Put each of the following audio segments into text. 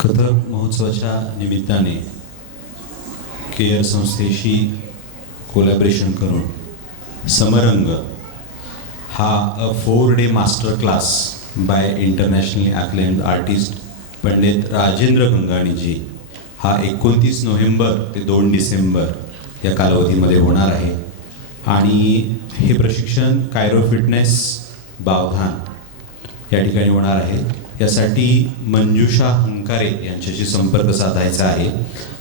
कथक महोत्सवाच्या निमित्ताने केअर संस्थेशी कोलॅबरेशन करून समरंग हा 4 day master class by internationally acclaimed artist Pandit Rajendra गंगाणीजी हा 29 नोव्हेंबर ते 2 डिसेंबर या कालावधीमध्ये होणार आहे. आणि हे प्रशिक्षण कायरो फिटनेस बावधान या ठिकाणी होणार आहे. यासाठी मंजुषा हंकारे यांच्याशी संपर्क साधायचा आहे.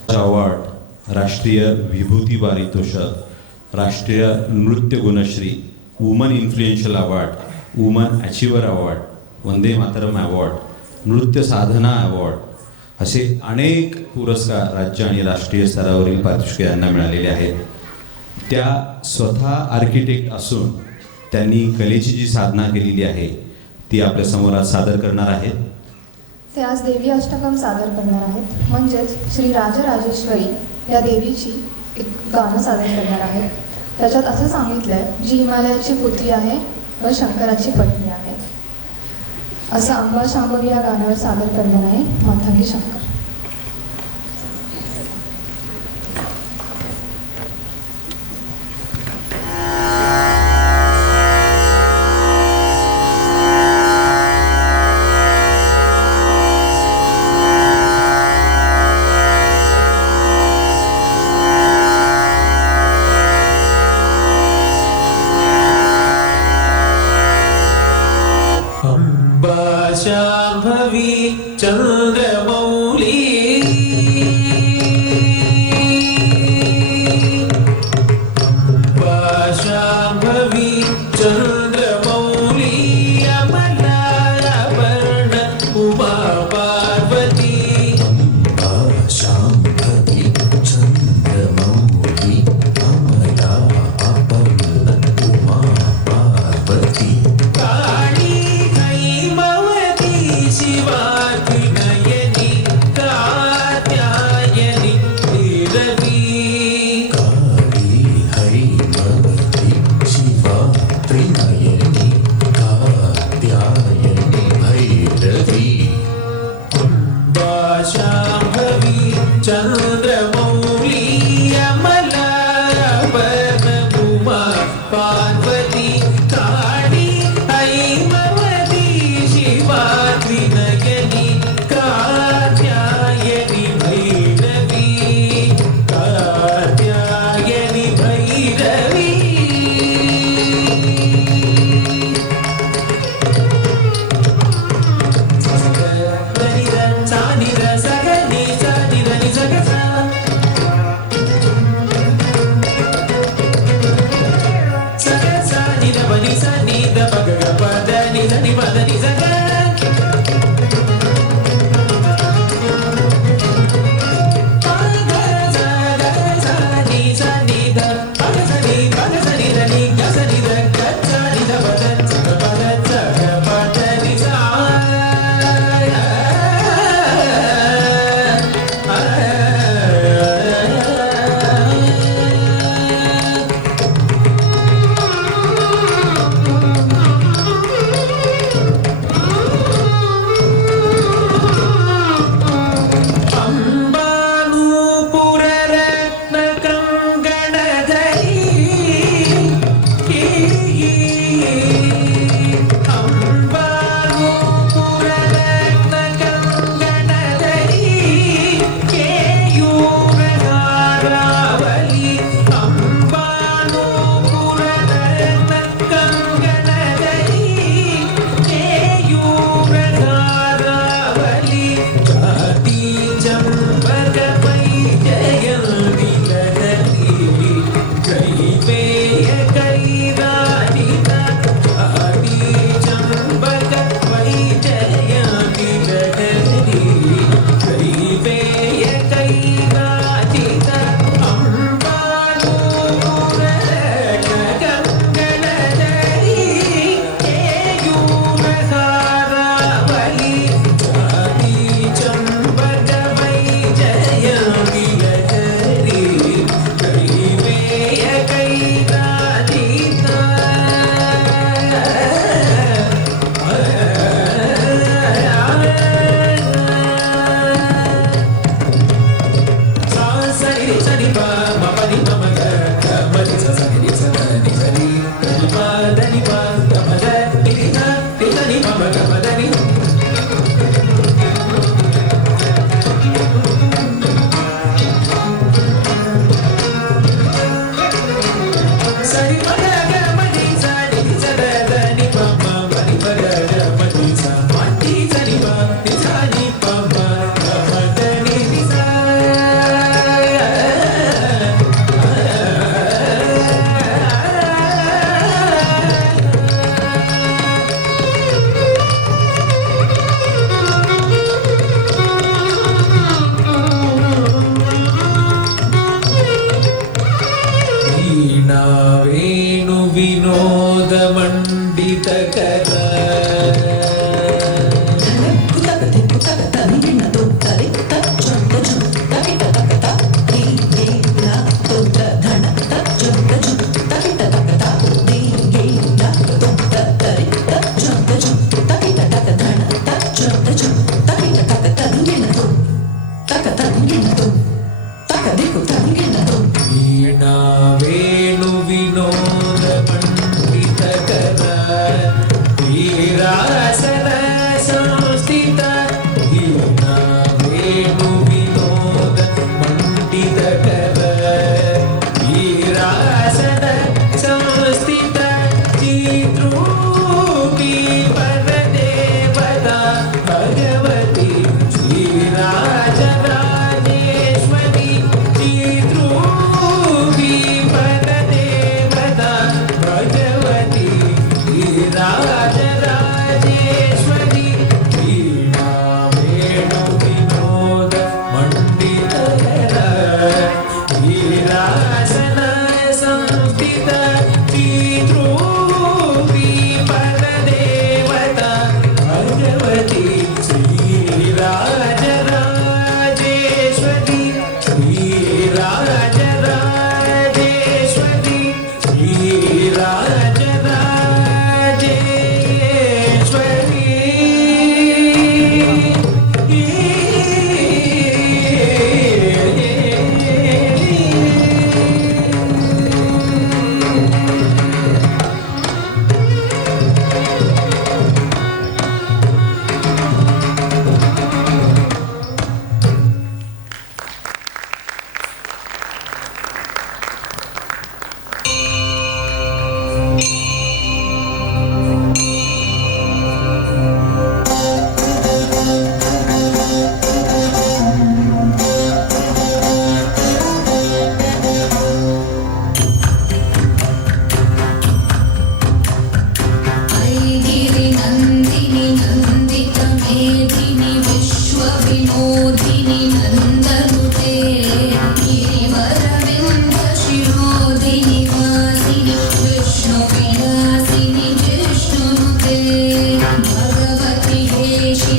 अवॉर्ड, राष्ट्रीय विभूती पारितोषिक, राष्ट्रीय नृत्य गुणश्री, woman influential award, woman achiever award, Vande Mataram award, नृत्य साधना अवॉर्ड असे अनेक पुरस्कार राज्य आणि राष्ट्रीय स्तरावरील पारितोषिके यांना मिळालेले आहेत. त्या स्वतः आर्किटेक्ट असून त्यांनी कलेची जी साधना केलेली आहे ती आपल्या समोर आज सादर करणार आहेत. ते आज देवी अष्टकम सादर करणार आहेत. म्हणजेच श्री राजराजेश्वरी या देवीची एक गाणं सादर करणार आहेत. त्याच्यात असं सांगितलं आहे, जी हिमालयाची पुत्री आहे व शंकराची पत्नी आहे. असं अंबा शांभवी या गाण्यावर सादर करणार आहे मातंगी शंकर. शांभवी चंद्रमौली शांभवी चंद्रमौली अमलावर्ण उमा पार्वती शांभवी चंद्रमौली अमलावर्ण उमा पार्वती काळी शिवाती नयनी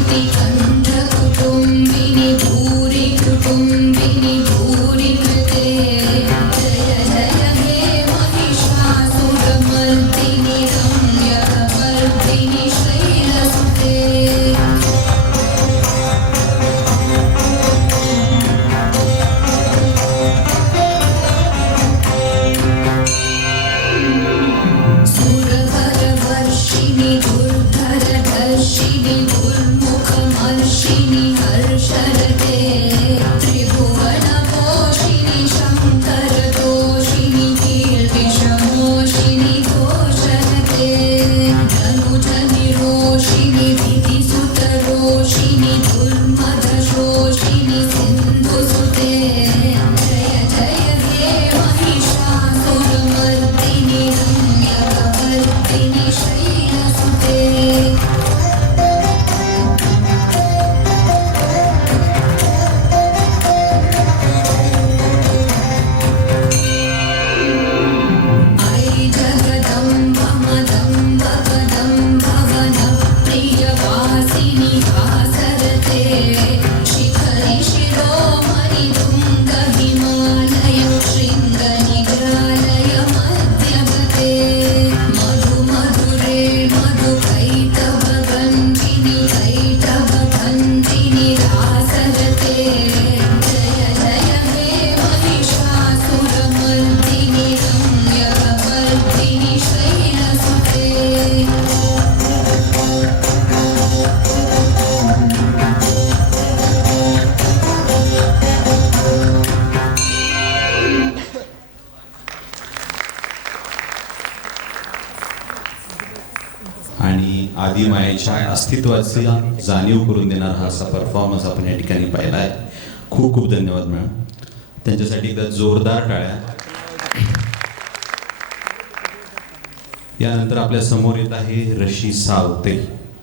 शितिकण्ठ कुटुम्बिनि भूरि कुटुम्बिनि भूरि कृते जय जय हे महिषासुरमर्दिनि रम्यकपर्दिनि शैलसुते सुरवरवर्षिणि दुर्धरधर्षिणि दुर्मुखमर्षिणि हर्षरते त्रिभुवनपोषिणि शङ्करदोषिणि कीर्तिशमोषिणि घोषरते धनुजनिरोषिणि धितिसुतरोषिणि दुर्मदशोषिणि सिन्धुसुते जय जय हे महिषासुरमर्दिनि रम्यकपर्दिनि शैलसुते ऐ जगदम्ब मदम्ब वदम्ब वनप्रियवासिनि भासरते शिखरि शिरोमणि तुङ्ग हिमालय शृङ्गनिजालय मध्यगते मधु मधुरे मधुकैटभगञ्जिनि कैटभगञ्जिनि रासरते जय जय हे महिषासुरमर्दिनि रम्यकपर्दिनि शैलसुते आणि आदिमायेच्या अस्तित्वाची जाणीव करून देणारा हा असा परफॉर्मन्स आपण या ठिकाणी पाहिला आहे. खूप खूप धन्यवाद मॅडम. त्यांच्यासाठी एकदा जोरदार टाळ्या. यानंतर आपल्या समोर येत आहे रशी सावते.